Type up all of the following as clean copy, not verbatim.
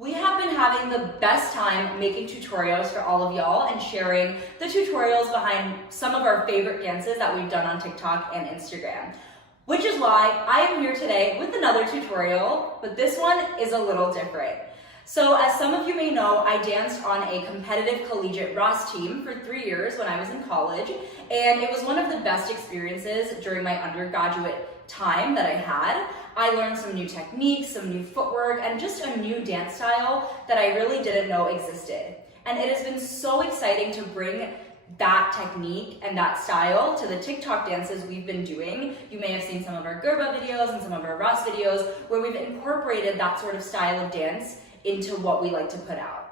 We have been having the best time making tutorials for all of y'all and sharing the tutorials behind some of our favorite dances that we've done on TikTok and Instagram. Which is why I am here today with another tutorial, but this one is a little different. So as some of you may know, I danced on a competitive collegiate Raas team for 3 years when I was in college, and it was one of the best experiences during my undergraduate time that I had. I learned some new techniques, some new footwork, and just a new dance style that I really didn't know existed. And it has been so exciting to bring that technique and that style to the TikTok dances we've been doing. You may have seen some of our Gurba videos and some of our Raas videos where we've incorporated that sort of style of dance into what we like to put out.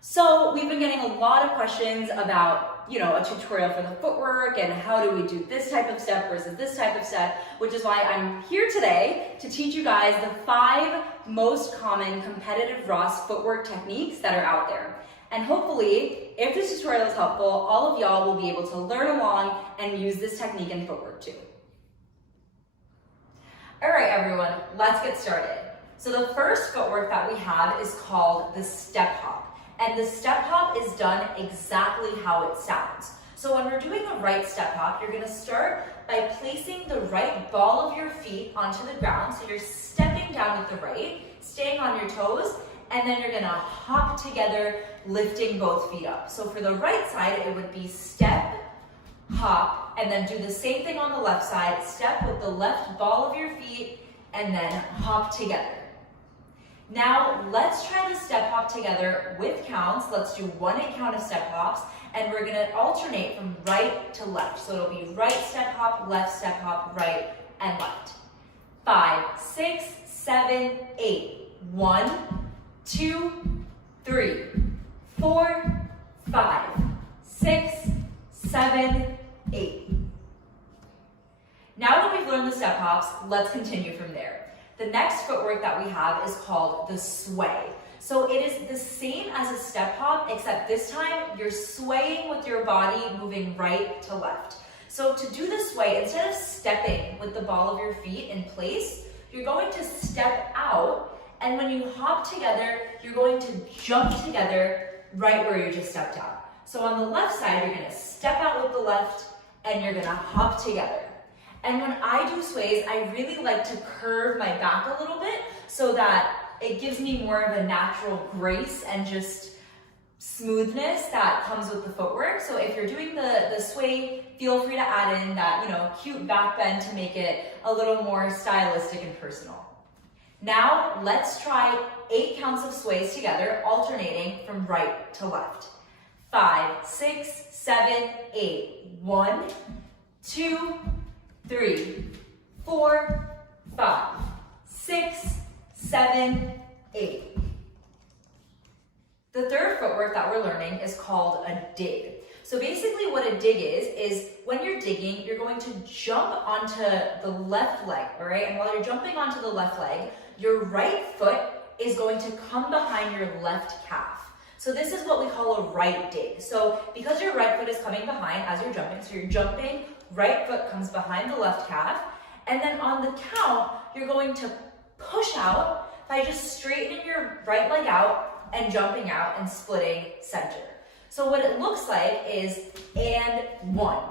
So we've been getting a lot of questions about, a tutorial for the footwork and how do we do this type of step versus this type of step, which is why I'm here today to teach you guys the 5 most common competitive Raas footwork techniques that are out there. And hopefully, if this tutorial is helpful, all of y'all will be able to learn along and use this technique in footwork too. All right, everyone, let's get started. So the first footwork that we have is called the step hop. And the step hop is done exactly how it sounds. So when we're doing a right step hop, you're gonna start by placing the right ball of your feet onto the ground. So you're stepping down with the right, staying on your toes, and then you're gonna hop together, lifting both feet up. So for the right side, it would be step, hop, and then do the same thing on the left side. Step with the left ball of your feet, and then hop together. Now, let's try the step hop together with counts. Let's do 1-8 count of step hops, and we're gonna alternate from right to left. So it'll be right step hop, right, and left. 5, 6, 7, 8. 1, 2, 3, 4, 5, 6, 7, 8. Now that we've learned the step hops, let's continue from there. The next footwork that we have is called the sway. So it is the same as a step hop, except this time you're swaying with your body, moving right to left. So to do the sway, instead of stepping with the ball of your feet in place, you're going to step out, and when you hop together, you're going to jump together right where you just stepped out. So on the left side, you're gonna step out with the left, and you're gonna hop together. And when I do sways, I really like to curve my back a little bit so that it gives me more of a natural grace and just smoothness that comes with the footwork. So if you're doing the sway, feel free to add in that, cute back bend to make it a little more stylistic and personal. Now, let's try 8 counts of sways together, alternating from right to left. 5, 6, 7, 8. 1, 2, 3, 4, 5, 6, 7, 8. The third footwork that we're learning is called a dig. So basically what a dig is when you're digging, you're going to jump onto the left leg, all right? And while you're jumping onto the left leg, your right foot is going to come behind your left calf. So this is what we call a right dig. So because your right foot is coming behind as you're jumping, so you're jumping, right foot comes behind the left calf, and then on the count, you're going to push out by just straightening your right leg out and jumping out and splitting center. So what it looks like is and 1.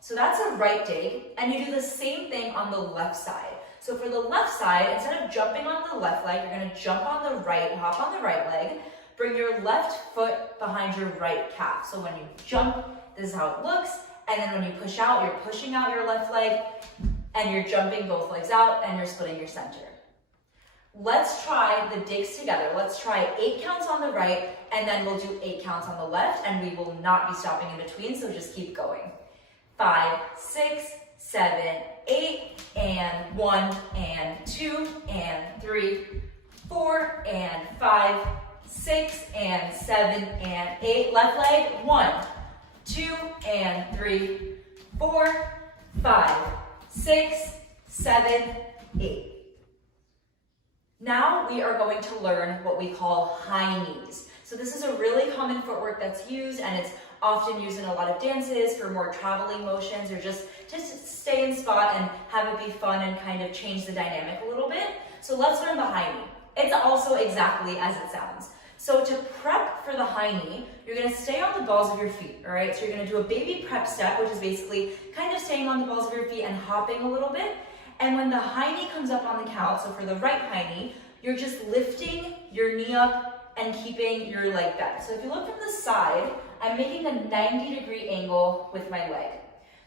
So that's a right dig, and you do the same thing on the left side. So for the left side, instead of jumping on the left leg, you're gonna jump on the right, hop on the right leg, bring your left foot behind your right calf. So when you jump, this is how it looks. And then when you push out, you're pushing out your left leg, and you're jumping both legs out, and you're splitting your center. Let's try the digs together. Let's try 8 counts on the right, and then we'll do 8 counts on the left, and we will not be stopping in between, so just keep going. 5, 6, 7, 8, and 1, and 2, and 3, 4, and 5, 6, and 7, and 8. Left leg, 1, 2, and 3, 4, 5, 6, 7, 8. Now we are going to learn what we call high knees. So this is a really common footwork that's used, and it's often used in a lot of dances for more traveling motions or just to stay in spot and have it be fun and kind of change the dynamic a little bit. So let's learn the high knee. It's also exactly as it sounds. So to prep for the high knee, you're gonna stay on the balls of your feet, all right? So you're gonna do a baby prep step, which is basically kind of staying on the balls of your feet and hopping a little bit. And when the high knee comes up on the count, so for the right high knee, you're just lifting your knee up and keeping your leg bent. So if you look from the side, I'm making a 90-degree angle with my leg.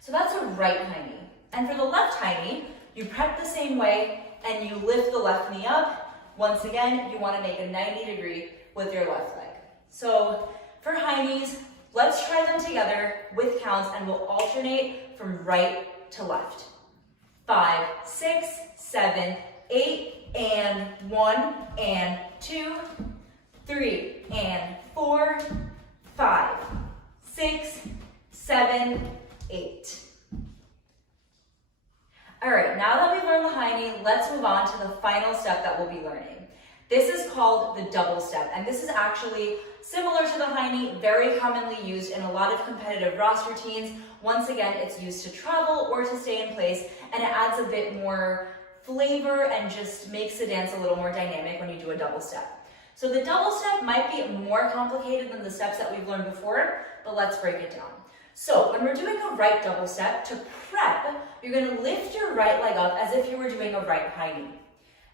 So that's a right high knee. And for the left high knee, you prep the same way and you lift the left knee up. Once again, you want to make a 90-degree with your left leg. So for high knees, let's try them together with counts and we'll alternate from right to left. 5, 6, 7, 8, and 1, and 2, 3, and 4, 5, 6, 7, 8. All right, now that we've learned the high knee, let's move on to the final step that we'll be learning. This is called the double step, and this is actually similar to the high knee, very commonly used in a lot of competitive Raas routines. Once again, it's used to travel or to stay in place, and it adds a bit more flavor and just makes the dance a little more dynamic when you do a double step. So the double step might be more complicated than the steps that we've learned before, but let's break it down. So when we're doing a right double step, to prep, you're going to lift your right leg up as if you were doing a right high knee.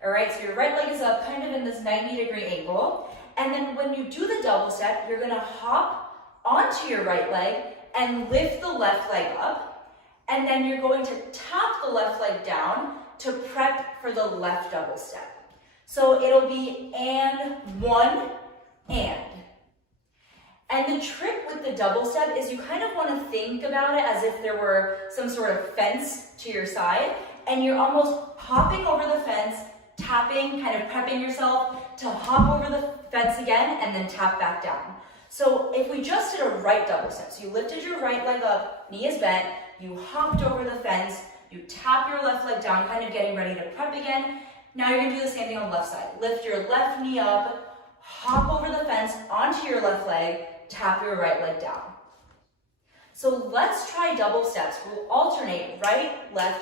All right, so your right leg is up kind of in this 90-degree angle. And then when you do the double step, you're going to hop onto your right leg and lift the left leg up. And then you're going to tap the left leg down to prep for the left double step. So it'll be and 1 and. And the trick with the double step is you kind of want to think about it as if there were some sort of fence to your side, and you're almost hopping over the fence, tapping, kind of prepping yourself to hop over the fence again and then tap back down. So if we just did a right double step, so you lifted your right leg up, knee is bent, you hopped over the fence, you tap your left leg down, kind of getting ready to prep again. Now you're going to do the same thing on the left side. Lift your left knee up, hop over the fence onto your left leg, tap your right leg down. So let's try double steps. We'll alternate right, left,